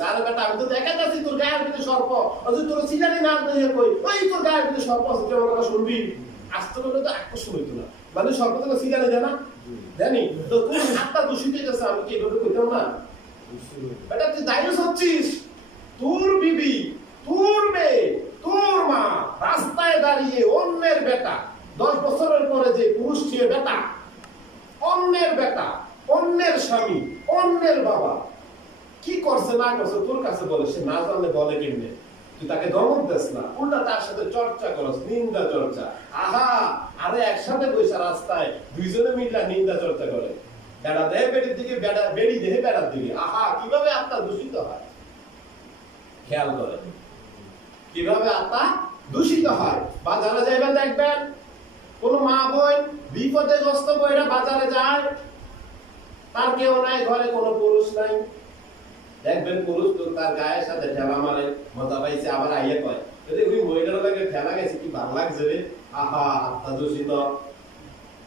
খারাপ আরে বেটা, আমি তো দেখা যাচ্ছি তোর গায়ের ভিতরে সর্প। অথচ তোর সিজানি না দিয়ে কই, ওই তোর গায়ের ভিতরে সর্প আছে, তুই আমার শুনবি? আসতে বলে তো আকর্ষণ হইতো না। মানে সর্প তো সিজানি দেয় জানি। তো কোন হাতটা দূষিত হয়েছে আমি কি এভাবে কইতাম না? বেটা, তুই দায়ুস হচ্ছিস। তোর বিবি, তোর মেয়ে, তোর মা রাস্তায় দাঁড়িয়ে অন্যের বেটা, দশ বছরের পরে যে পুরুষ ছিল বেটা, অন্যের বেটা, অন্যের স্বামী, অন্যের বাবা কি করছে না করছে, তোর কাছে বলে, সে না জানলে বলে কেমনে? তুই তাকে দমন দেস না। উল্টা তার সাথে চর্চা করস, নিন্দা চর্চা। আহা, আরে একসাথে বসে রাস্তায় দুইজনে মিললা নিন্দা চর্চা করে। বেড়া বেড়ির দিকে, বেড়া বেড়ি দেহে বেড়ার দিকে। আহা, কীভাবে আত্মা দূষিত হয়? খেয়াল করে। কীভাবে আত্মা দূষিত হয়? বাজারে যাইবেন দেখবেন, কোন মা বোন বিপদে গ্রস্ত বইরা বাজারে যায়। তার কেউ নাই, ঘরে কোনো পুরুষ নাই। দেখবেন পুরুষ তো তার গায়ের সাথে ঠেলা মারে মজা পাইছে আবার আইয়ে কয় যদি ওই মহিলার লাগে ঠেলা গেছে কি ভালো লাগছে রে? আহা আত্মা দূষিত।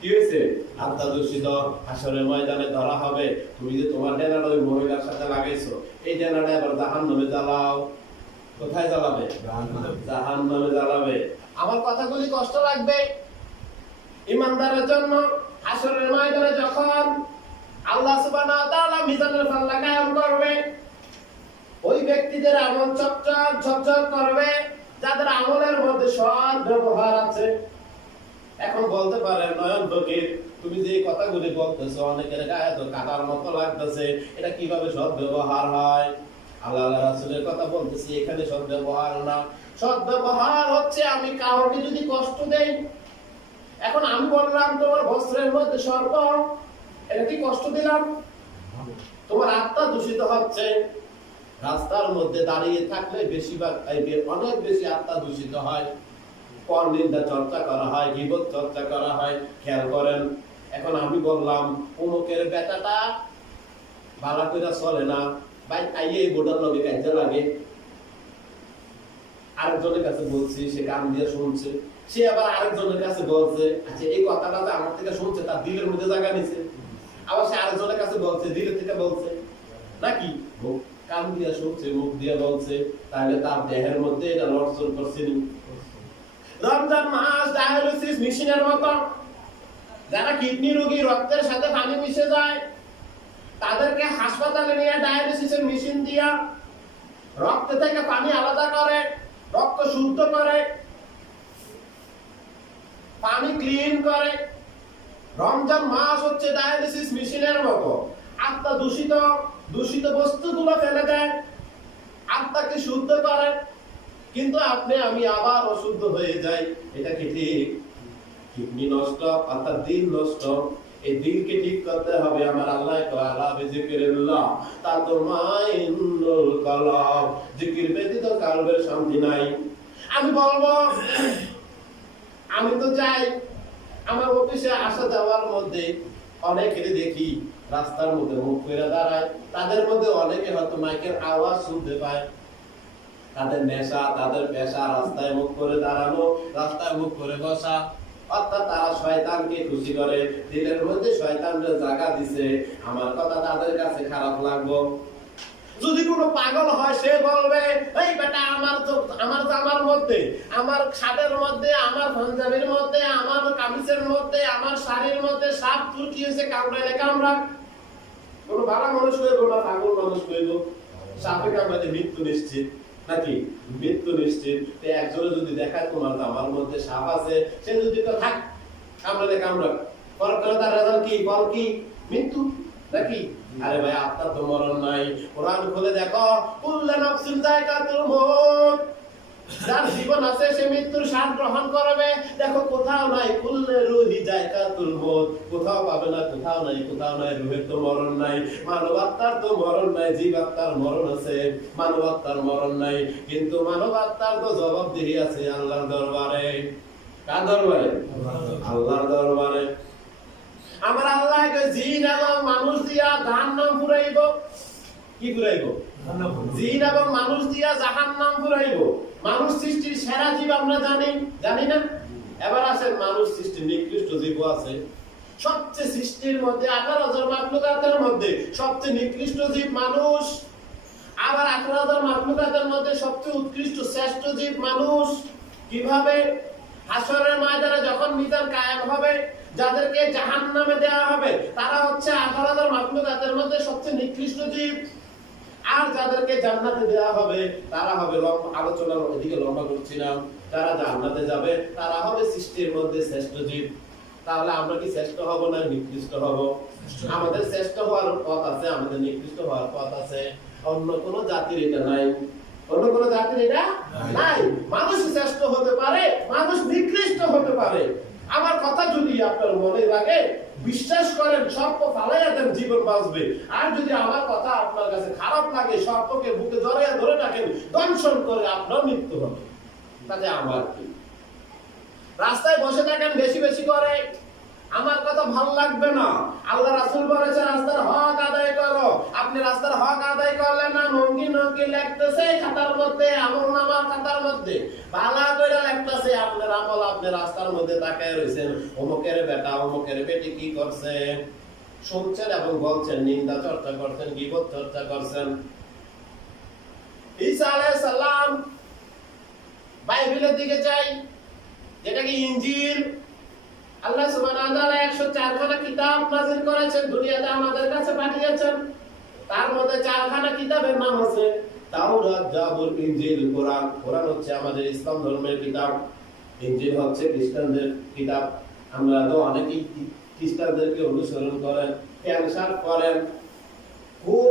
কি হয়েছে আত্মা দূষিত। হাসরের ময়দানে ধরা হবে। তুমি যে তোমার ডেনাটা ওই মহিলার সাথে লাগাইছো এই ডেনাটা এবার জাহান নামে জ্বালাও। কোথায় জ্বালাবে? জাহান নামে জ্বালাবে। আমার কথাগুলি কষ্ট লাগবে। ইমানদারের জন্য হাসরের ময়দানে যখন আল্লাহ সুবহানাহু ওয়া তাআলা মিজানের পাল্লা কায়েম করবে ওই ব্যক্তিদের আমল চকচক ঝকঝক করবে, যাদের আমলের মধ্যে সৎ ব্যবহার আছে। এখন বলতে পারে নয়ন ফকির, তুমি যে কথাগুলি বলতেছো, অনেকের গায়ে তো কাটার মতো লাগতেছে। এটা কীভাবে সৎ ব্যবহার হয়? আল্লাহ রাসূলের কথা বলতেছি, এখানে সৎ ব্যবহার না। সৎ ব্যবহার হচ্ছে, আমি কাউকে যদি কষ্ট দেই, এখন আমি বললাম, তোমার বস্ত্রের মধ্যে সর্প, এটা কি কষ্ট দিলাম? তোমার আত্মা দূষিত হচ্ছে। রাস্তার মধ্যে দাঁড়িয়ে থাকলে বেশিরভাগ অনেক বেশি আত্মা দূষিত হয়। পর নিন্দা চর্চা করা হয় বিপদ চর্চা করা হয়, খেয়াল করেন। এখন আমি বললাম অমুকের বেটাটা ভালো করে চলে না। ভাই, আইয়ে এই বোর্ডার লগে কাজে লাগে। আরেকজনের কাছে বলছি, সে কান দিয়ে শুনছে। সে আবার আরেকজনের কাছে বলছে আচ্ছা এই কথাটা তো আমার থেকে শুনছে, তার দিলের মধ্যে জায়গা নিছে। আবার সে আরেকজনের কাছে বলছে, দিলের থেকে বলছে। নাকি? কান দিয়ে শুনছে মুখ দিয়ে বলছে, তাহলে তার দেহের মধ্যে এটা লড়চড় করছে রমজান মাস, ডায়ালিসিস মেশিনের মতো। যারা কিডনি রোগী, রক্তের সাথে পানি মিশে যায়, তাদেরকে হাসপাতালে নিয়ে ডায়ালিসিসের মেশিন দিয়া রক্ত থেকে পানি আলাদা করে, রক্ত শুদ্ধ করে, পানি ক্লিন করে। রমজান মাস হচ্ছে ডায়ালিসিস মেশিনের মতো। আত্মা দূষিত দূষিত বস্তুগুলো ফেলে দেয় আত্মাকে শুদ্ধ করে, কিন্তু আপনি, আমি আবার অশুদ্ধ হয়ে যাই, এটা কি ঠিক? কিডনি নষ্ট, অর্থাৎ দিল নষ্ট, এই দিলকে ঠিক করতে হবে আমার আল্লাহ কয় আলা বিজিকিরিল্লাহ। তা তো মাইনুল কলব, জিকির ব্যতীত কালবের শান্তি নাই। আমি বলব, আমি তো চাই, আমার অফিসে আসা যাওয়ার মধ্যে অনেকেরই দেখি রাস্তার মধ্যে মুখ করে দাঁড়ায়। তাদের মধ্যে অনেকে হয়তো মাইকের আওয়াজ শুনতে পায়। তাদের নেশা, তাদের পেশা, রাস্তায় মুখ করে দাঁড়ানো, রাস্তায় মুখ করে বসা। অর্থাৎ তারা শয়তানকে খুশি করে। দিলের মধ্যে শয়তানকে জায়গা দিছে, আমার কথা তাদের কাছে খারাপ লাগবো। যদি কোনো পাগল হয়, সে বলবে, এই বেটা, আমার তো, আমার জামার মধ্যে, আমার খাটের মধ্যে, আমার পাঞ্জাবির মধ্যে, আমার কামিজের মধ্যে, আমার শাড়ির মধ্যে সাপ তুর কি হয়েছে, কামড়াইলে কামড়া কোনো ভালো মানুষ হইব না পাগল মানুষ হইব সাপে কামড়াতে মৃত্যু নিশ্চিত নাকি? মৃত্যু নিশ্চিত। একজনে যদি দেখায় তোমার জামার মধ্যে সাপ আছে, সে যদি থাক, কামড়ালে কামড়া পর করে তার রেজাল্ট কি? ফল কি? মৃত্যু নাকি? আরে ভাই আপনার তো মরণ নাই। কোরআন খুলে দেখো, কুল্লা নাফসিন যায়কাতুল মউত। যার জীবন আছে সে মৃত্যুর স্বাদ গ্রহণ করবে। দেখো কোথাও নাই কুল্লে রুহি জায়কাতুল মউত। কোথাও পাবে না কোথাও নাই কোথাও নাই রুহের তো মরণ নাই। মানব আত্মার তো মরণ নাই জীব আত্মার মরণ আছে। মানব আত্মার মরণ নাই কিন্তু মানব আত্মার তো জবাবদিহি আছে আল্লাহর দরবারে। কার দরবারে? আল্লাহর দরবারে। আমার আল্লাহকে জিন এবং মানুষ দিয়া জাহান্নাম ফুরাইব। কি ফুরাইব। জিন এবং মানুষ দিয়া জাহান্নাম ফুরাইব। মানুষ সৃষ্টির সেরা জীব আমরা জানি জানি না? এবার আসেন মানুষ সৃষ্টি নিকৃষ্ট জীব আছে। সবচেয়ে সৃষ্টির মধ্যে আঠারো হাজার মাকলুকাতের মধ্যে সবচেয়ে নিকৃষ্ট জীব মানুষ। আবার আঠারো হাজার মাকলুকাতের মধ্যে সবচেয়ে উৎকৃষ্ট শ্রেষ্ঠ জীব মানুষ কীভাবে? হাসরের ময়দানে যখন মিজান কায়েম হবে, যাদেরকে জাহান নামে দেওয়া হবে, তারা হচ্ছে আঠারো হাজার মাকলুকাতের মধ্যে সবচেয়ে নিকৃষ্ট জীব। আর যাদেরকে জান্নাতে দেওয়া হবে তারা হবে আলোচনার ওইদিকে লম্বা করছিলাম যারা জান্নাতে যাবে তারা হবে সৃষ্টির মধ্যে শ্রেষ্ঠ জীব। তাহলে আমরা কি শ্রেষ্ঠ হব না নিকৃষ্ট হব? আমাদের শ্রেষ্ঠ হওয়ার পথ আছে আমাদের নিকৃষ্ট হওয়ার পথ আছে। অন্য কোন জাতির এটা নাই। অন্য কোন জাতির এটা নাই। মানুষ শ্রেষ্ঠ হতে পারে মানুষ নিকৃষ্ট হতে পারে। আমার কথা যদি আপনার মনে লাগে বিশ্বাস করেন সর্প ফালাইয়া দেন, জীবন বাঁচবে। আর যদি আমার কথা আপনার কাছে খারাপ লাগে সর্পকে বুকে জড়াইয়া ধরে রাখেন, দংশন করে আপনার মৃত্যু হবে। তাতে আমার কি? রাস্তায় বসে থাকেন, বেশি বেশি করে। আমার কথা ভালো লাগবে না। আল্লাহ রাসূল বলেছে রাস্তার হক আদায় করো। আপনি রাস্তার হক আদায় করলেন না, নঙ্গি নঙ্গি লিখতেছে খাতার মধ্যে, আমল নামার খাতার মধ্যে। ভালা করে লিখতেছে, আপনার আমল আপনি রাস্তার মধ্যে তাকায় রয়েছেন অমুকের বেটা, অমুকের বেটি কি করছে? শুনছেন এবং বলছেন, নিন্দা চর্চা করছেন, গিবত চর্চা করছেন। ঈসা সালাম বাইবেলের দিকে চাই যেটাকে ইঞ্জিল আল্লাহ সুবহানাহু ওয়া তাআলা 104 খানা কিতাব নাযিল করেছেন, দুনিয়াতে আমাদের কাছে পাঠিয়েছেন। তার মধ্যে চারখানা কিতাবের নাম আছে, তাওরাত, জাবুর, ইনজিল, কোরআন। কোরআন হচ্ছে আমাদের ইসলাম ধর্মের কিতাব, ইনজিল হচ্ছে খ্রিস্টানদের কিতাব। আমরা তো অনেকেই খ্রিস্টানদেরকে অনুসরণ করেন প্যান্ট শার্ট পরেন খুব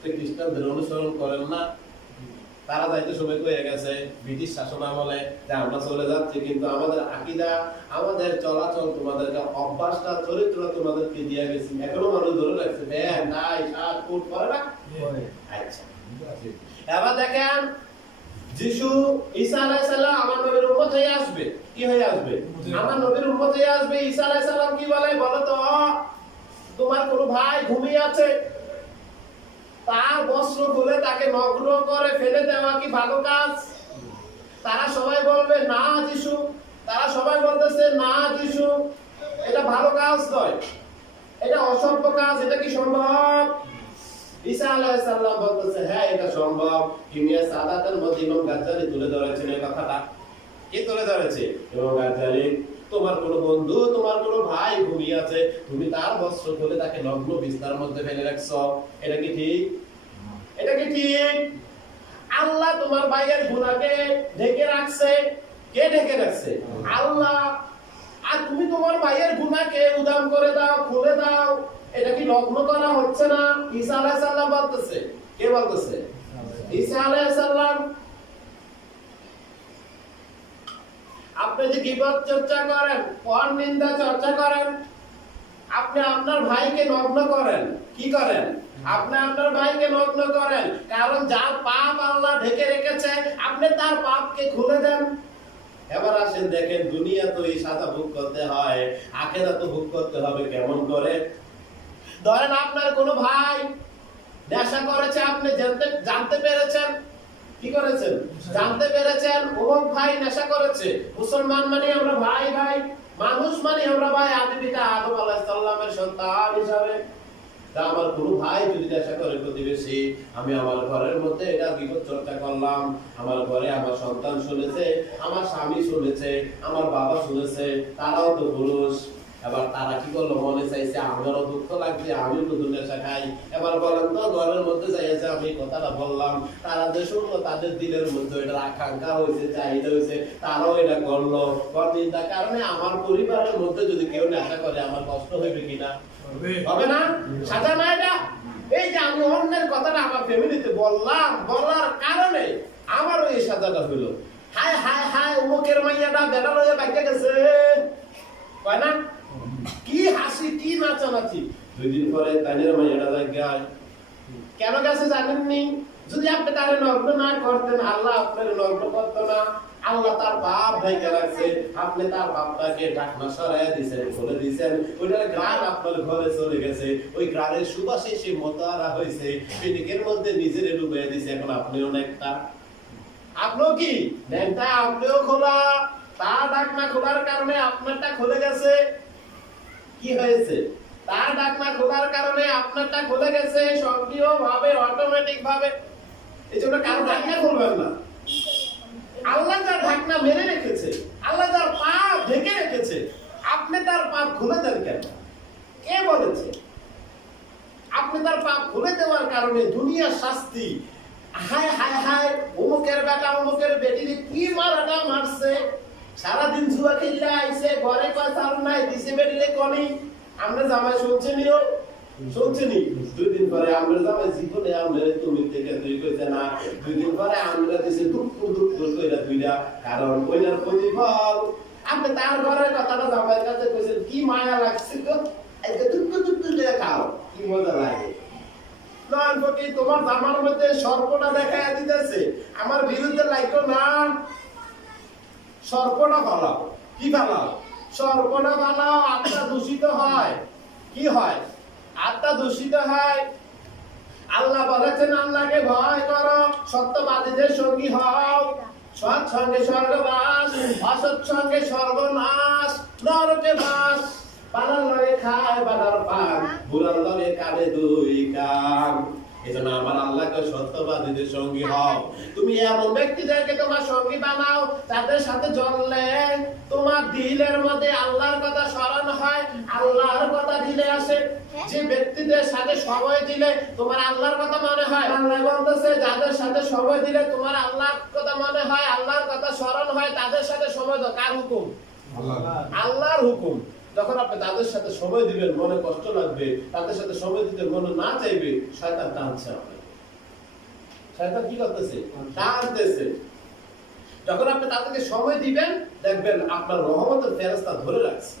তো খ্রিস্টানদের অনুসরণ করেন না। তারা যাইতে সময় হয়ে গেছে ব্রিটিশ শাসন আমলে যে আমরা চলে যাচ্ছি কিন্তু আমাদের আকিদা আমাদের চলাচল তোমাদেরকে অভ্যাসটা চরিত্র তোমাদেরকে দিয়ে গেছি। এখনও মানুষ ধরে রাখছে ব্যান শার্ট কোট পরে না? আচ্ছা এবার দেখেন যিশু ঈসা আলাইহিস সালাম আমার নবীর উম্মত হয়ে আসবে। কি হয়ে আসবে? আমার নবীর উম্মত হয়ে আসবে ঈসা আলাইহিস সালাম কি বলে? বলো তো তোমার কোনো ভাই ঘুমিয়ে আছে? তার বস্ত্র খুলে তাকে নগ্ন করে ফেলে দেওয়া কি ভালো কাজ? তারা সবাই বলবে, না, যিশু। তারা সবাই বলতেছে, না, যিশু, এটা ভালো কাজ নয়। এটা অসভ্য কাজ, এটা কি সম্ভব? ঈসা আলাইহিস সালাম বলতেছে হ্যাঁ এটা সম্ভব। কিমিয়া সাদাতের মধ্যে ইমাম গাজ্জালি তুলে ধরেছেন এই কথাটা। কে তুলে ধরেছে? তোমার কোনো বন্ধু, তোমার কোনো ভাই ঘুমিয়ে আছে, তুমি তার বস্ত্র খুলে তাকে নগ্ন বিস্তার মধ্যে ফেলে রাখছো। এটা কি ঠিক? এটা কি ঠিক? আল্লাহ তোমার ভাইয়ের গুনাহকে ঢেকে রাখছে। কে ঢেকে রাখছে? আল্লাহ। আর তুমি তোমার ভাইয়ের গুনাহকে উদাম করে দাও, খুলে দাও। এটা কি নগ্ন করা হচ্ছে না? ঈসা আলাইহিস সালাম বলতেছে। কে বলতেছে? ঈসা আলাইহিস সালাম। আপনি যে গীবত চর্চা করেন, পর নিন্দা চর্চা করেন, আপনি আপনার ভাইকে নগ্ন করেন, কি করেন? আপনি আপনার ভাইকে নগ্ন করেন, কারণ যার পাপ আল্লাহ ঢেকে রেখেছে, আপনি তার পাপকে খুলে দেন। এবার আসেন দেখেন দুনিয়া তো এই সাজা ভোগ করতে হয় আখেরা তো ভোগ করতে হবে কেমন করে? ধরেন আপনার কোনো ভাই নেশা করেছে, আপনি জানতে জানতে পেরেছেন কি করেছেন? জানতে পেরেছেন? অমুক ভাই নেশা করেছে। মুসলমান মানে আমরা ভাই ভাই। মানুষ মানে আমরা ভাই। আদি পিতা আদম আলাইহিস সালামের সন্তান হিসাবে। আমার কোনো ভাই যদি নেশা করে প্রতিবেশী, আমি আমার ঘরের মধ্যে এটা বিপদ চর্চা করলাম। আমার ঘরে আমার সন্তান শুনেছে, আমার স্বামী শুনেছে, আমার বাবা শুনেছে, তারাও তো পুরুষ। এবার তারা কি করল? মনে চাইছে আমারও দুঃখ লাগছে আমি তো নেশা খাই এবার বলেন তো ঘরের মধ্যে চাইছে আমি কথাটা বললাম। তারা যে শুনলো তাদের দিলের মধ্যে এটা আকাঙ্ক্ষা হয়েছে চাহিদা হয়েছে তারাও এটা করল। চিন্তার কারণে আমার পরিবারের মধ্যে যদি কেউ নেশা করে আমার কষ্ট হইবে কিনা হবে। না? সাজা না এটা? এই যে আমি অন্যের কথাটা আমার ফ্যামিলিতে বললাম বলার কারণে আমারও এই সাজাটা হইল। হায় হায় হায় উমুকের মাইয়াটা বেটা লয়ে বাইকে গেছে। কয় না? কি হাসি কি নাচানাচি? দুই দিন পরে তাইনের মাইয়াটা জায়গায় কেন গেছে জানেননি? যদি আপনি তার নগ্ন না করতেন আল্লাহ আপনার নগ্ন করতো না। আল্লাহ তার পাপ ভাইকে রাখছে। আপনি তার পাপটাকে ঢাকনা সরাইয়া দিয়েছেন খুলে দিয়েছেন ওইটার গ্রান আপনার ঘরে চলে গেছে। ওই গ্রানের সুবাসে সে মতারা হয়েছে পেটিকের মধ্যে নিজেরে ডুবিয়ে দিয়েছে এখন আপনিও একটা আপনিও কি? ন্যাংটা আপনিও খোলা। তার ঢাকনা খোলার কারণে আপনারটা খুলে গেছে। কি হয়েছে? তার ঢাকনা খোলার কারণে আপনারটা খুলে গেছে সক্রিয় ভাবে অটোমেটিক ভাবে এই জন্য কারও ঢাকনা খুলবেন না। আল্লাহ তার ঢাকনা মেরে রেখেছে। আল্লাহ তার পা ঢেকে রেখেছে। আপনি তার পাপ খুলে দেন কেন? কে বলেছে? আপনি তার পাপ খুলে দেওয়ার কারণে দুনিয়ার শাস্তি, হায় হায় হায়, অমুকের বেটা, অমুকের বেটির কি মারাটা মারছে? সারাদিন জুয়া খেললে আইছে ঘরে কয় চাল বেটিরে কনি আমরা জামাই শুনছেনিও শুনছেনি দুই দিন পরে আমরা জামাই জীবনে আমরা তুমি থেকে তুই কইতে না। দুই দিন পরে আমরা দিছে দুঃখ দুঃখ কইরা দুইটা কারণ কইনার প্রতিফল। আপনি তার ঘরের কথাটা জামাইয়ের কাছে কইছেন, কি মায়া লাগছে গো? আজকে দুঃখ দুঃখ করে খাও। কি মজা লাগে? তোমার জামার মধ্যে সর্পটা দেখা দিতেছে। আমার বিরুদ্ধে লাইকো না। সর্পটা ফালাও। কি ফালাও? সর্পটা ফালাও আত্মা দূষিত হয়। কি হয়? আত্মা দূষিত হয়। আল্লাহ বলেছেন, আল্লাহকে ভয় করো, সত্যবাদীদের সঙ্গী হও। সৎ সঙ্গে স্বর্গবাস, অসৎ সঙ্গে সর্বনাশ নরকে বাস। পালার লগে খায় বালার পান, বুড়ার লগে কানে দুই কান। এজন্য আমার আল্লাহকে সত্যবাদীদের সঙ্গী হও। তুমি এমন ব্যক্তিদেরকে তোমার সঙ্গী বানাও তাদের সাথে চললে তোমার দিলের মধ্যে আল্লাহর কথা স্মরণ হয় আল্লাহর কথা দিলে আসে। যে ব্যক্তিদের সাথে সময় দিলে তোমার আল্লাহর কথা মনে হয়। আল্লাহ বলতেছে যাদের সাথে সময় দিলে তোমার আল্লাহর কথা মনে হয় আল্লাহর কথা স্মরণ হয় তাদের সাথে সময় দাও। কার হুকুম? আল্লাহর হুকুম। যখন আপনি তাদের সাথে সময় দিবেন, মনে কষ্ট লাগবে। তাদের সাথে সময় দিতে মনে না চাইবে, শয়তান টানছে আপনাকে। শয়তান কি করতেছে? টানতেছে। যখন আপনি তাদেরকে সময় দিবেন, দেখবেন আপনার রহমতের ফেরস্তা ধরে রাখছে।